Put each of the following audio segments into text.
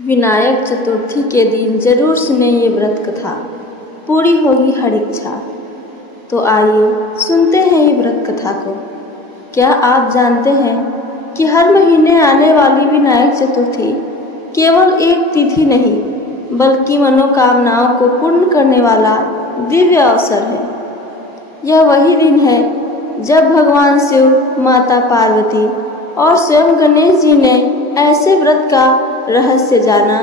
विनायक चतुर्थी के दिन जरूर सुने ये व्रत कथा, पूरी होगी हर इच्छा। तो आइए सुनते हैं ये व्रत कथा को। क्या आप जानते हैं कि हर महीने आने वाली विनायक चतुर्थी केवल एक तिथि नहीं बल्कि मनोकामनाओं को पूर्ण करने वाला दिव्य अवसर है। यह वही दिन है जब भगवान शिव, माता पार्वती और स्वयं गणेश जी ने ऐसे व्रत का रहस्य जाना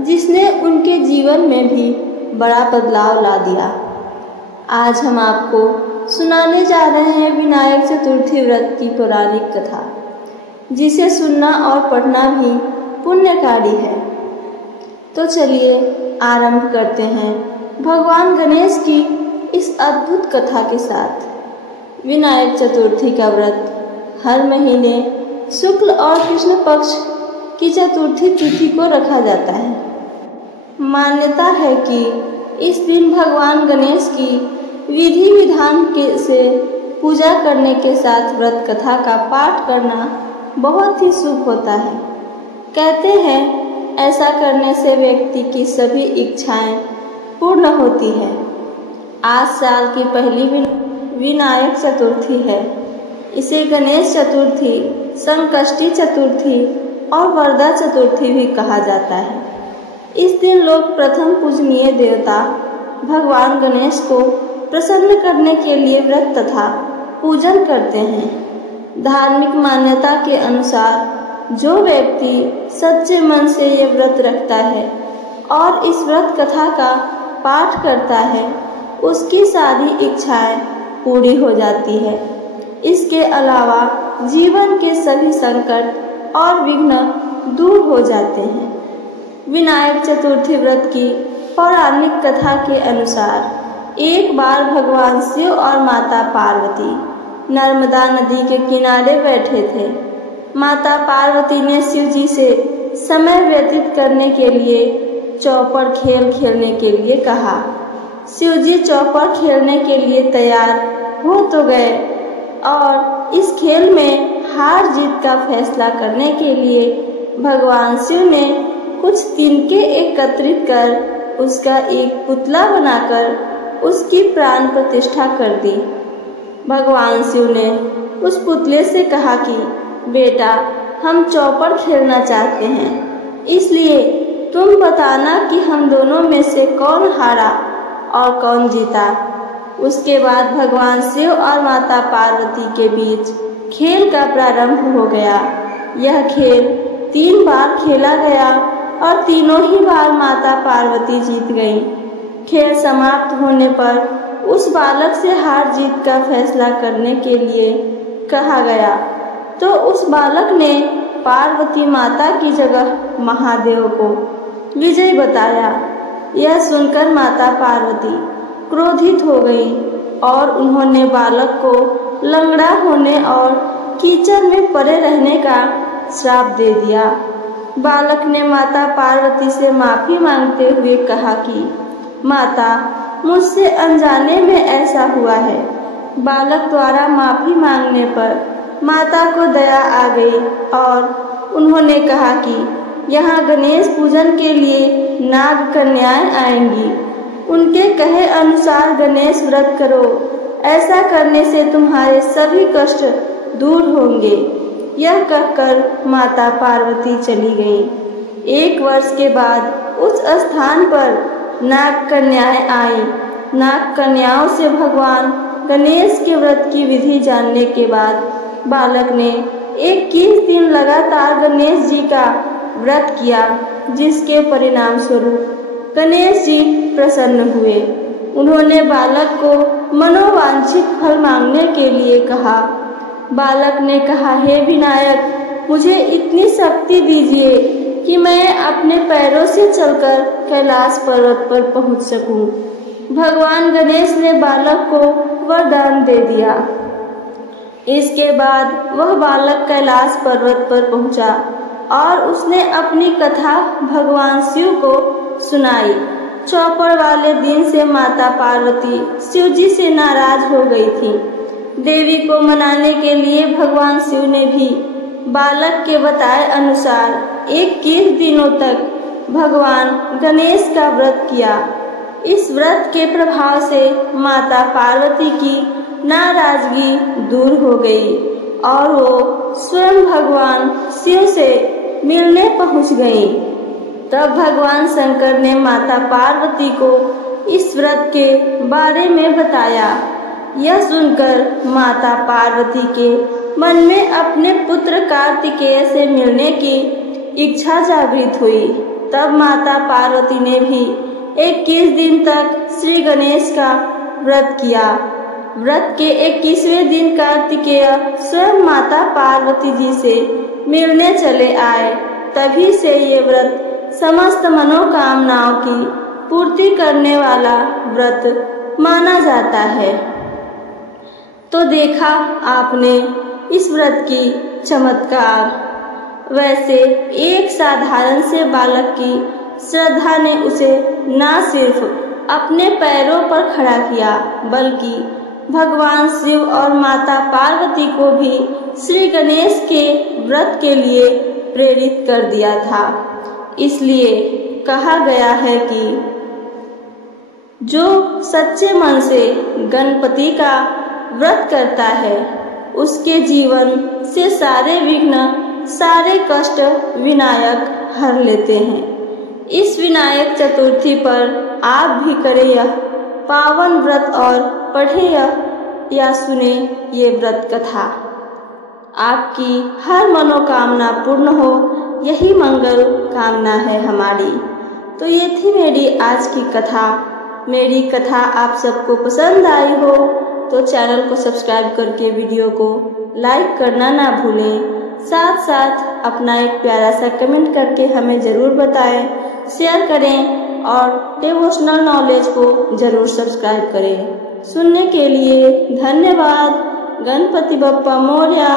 जिसने उनके जीवन में भी बड़ा बदलाव ला दिया। आज हम आपको सुनाने जा रहे हैं विनायक चतुर्थी व्रत की पौराणिक कथा, जिसे सुनना और पढ़ना भी पुण्यकारी है। तो चलिए आरंभ करते हैं भगवान गणेश की इस अद्भुत कथा के साथ। विनायक चतुर्थी का व्रत हर महीने शुक्ल और कृष्ण पक्ष की चतुर्थी तिथि को रखा जाता है। मान्यता है कि इस दिन भगवान गणेश की विधि विधान से पूजा करने के साथ व्रत कथा का पाठ करना बहुत ही शुभ होता है। कहते हैं ऐसा करने से व्यक्ति की सभी इच्छाएं पूर्ण होती है। आज साल की पहली विनायक चतुर्थी है। इसे गणेश चतुर्थी, संकष्टी चतुर्थी और वरदा चतुर्थी भी कहा जाता है। इस दिन लोग प्रथम पूजनीय देवता भगवान गणेश को प्रसन्न करने के लिए व्रत तथा पूजन करते हैं। धार्मिक मान्यता के अनुसार जो व्यक्ति सच्चे मन से ये व्रत रखता है और इस व्रत कथा का पाठ करता है, उसकी सारी इच्छाएं पूरी हो जाती है। इसके अलावा जीवन के सभी संकट और विघ्न दूर हो जाते हैं। विनायक चतुर्थी व्रत की पौराणिक कथा के अनुसार एक बार भगवान शिव और माता पार्वती नर्मदा नदी के किनारे बैठे थे। माता पार्वती ने शिव जी से समय व्यतीत करने के लिए चौपड़ खेल खेलने के लिए कहा। शिव जी चौपड़ खेलने के लिए तैयार हो तो गए और इस खेल में हार जीत का फैसला करने के लिए भगवान शिव ने कुछ तिनके एकत्रित कर उसका एक पुतला बनाकर उसकी प्राण प्रतिष्ठा कर दी। भगवान शिव ने उस पुतले से कहा कि बेटा, हम चौपड़ खेलना चाहते हैं, इसलिए तुम बताना कि हम दोनों में से कौन हारा और कौन जीता। उसके बाद भगवान शिव और माता पार्वती के बीच खेल का प्रारंभ हो गया। यह खेल 3 बार खेला गया और तीनों ही बार माता पार्वती जीत गईं। खेल समाप्त होने पर उस बालक से हार जीत का फैसला करने के लिए कहा गया, तो उस बालक ने पार्वती माता की जगह महादेव को विजय बताया। यह सुनकर माता पार्वती क्रोधित हो गई और उन्होंने बालक को लंगड़ा होने और कीचड़ में पड़े रहने का श्राप दे दिया। बालक ने माता पार्वती से माफी मांगते हुए कहा कि माता, मुझसे अनजाने में ऐसा हुआ है। बालक द्वारा माफी मांगने पर माता को दया आ गई और उन्होंने कहा कि यहाँ गणेश पूजन के लिए नाग कन्याएं आएंगी। उनके कहे अनुसार गणेश व्रत करो, ऐसा करने से तुम्हारे सभी कष्ट दूर होंगे। यह कहकर माता पार्वती चली गईं। 1 वर्ष के बाद उस स्थान पर नाग कन्याएं आईं। नाग कन्याओं से भगवान गणेश के व्रत की विधि जानने के बाद बालक ने 21 दिन लगातार गणेश जी का व्रत किया, जिसके परिणाम स्वरूप गणेश जी प्रसन्न हुए। उन्होंने बालक को मनोवांछित फल मांगने के लिए कहा। बालक ने कहा, हे विनायक, मुझे इतनी शक्ति दीजिए कि मैं अपने पैरों से चलकर कैलाश पर्वत पर पहुंच सकूं। भगवान गणेश ने बालक को वरदान दे दिया। इसके बाद वह बालक कैलाश पर्वत पर पहुंचा और उसने अपनी कथा भगवान शिव को सुनाई। चौपड़ वाले दिन से माता पार्वती शिव जी से नाराज हो गई थी। देवी को मनाने के लिए भगवान शिव ने भी बालक के बताए अनुसार 21 दिनों तक भगवान गणेश का व्रत किया। इस व्रत के प्रभाव से माता पार्वती की नाराजगी दूर हो गई और वो स्वयं भगवान शिव से मिलने पहुंच गई। तब भगवान शंकर ने माता पार्वती को इस व्रत के बारे में बताया। यह सुनकर माता पार्वती के मन में अपने पुत्र कार्तिकेय से मिलने की इच्छा जागृत हुई। तब माता पार्वती ने भी 21 दिन तक श्री गणेश का व्रत किया। व्रत के 21वें दिन कार्तिकेय स्वयं माता पार्वती जी से मिलने चले आए। तभी से ये व्रत समस्त मनोकामनाओं की पूर्ति करने वाला व्रत माना जाता है। तो देखा आपने इस व्रत की चमत्कार। वैसे एक साधारण से बालक की श्रद्धा ने उसे न सिर्फ अपने पैरों पर खड़ा किया, बल्कि भगवान शिव और माता पार्वती को भी श्री गणेश के व्रत के लिए प्रेरित कर दिया था। इसलिए कहा गया है कि जो सच्चे मन से गणपति का व्रत करता है, उसके जीवन से सारे विघ्न, सारे कष्ट विनायक हर लेते हैं। इस विनायक चतुर्थी पर आप भी करें यह पावन व्रत और पढ़े या सुने ये व्रत कथा। आपकी हर मनोकामना पूर्ण हो, यही मंगल कामना है हमारी। तो ये थी मेरी आज की कथा। मेरी कथा आप सबको पसंद आई हो तो चैनल को सब्सक्राइब करके वीडियो को लाइक करना ना भूलें। साथ साथ अपना एक प्यारा सा कमेंट करके हमें ज़रूर बताएं, शेयर करें और डिवोशनल नॉलेज को ज़रूर सब्सक्राइब करें। सुनने के लिए धन्यवाद। गणपति बप्पा मोरया।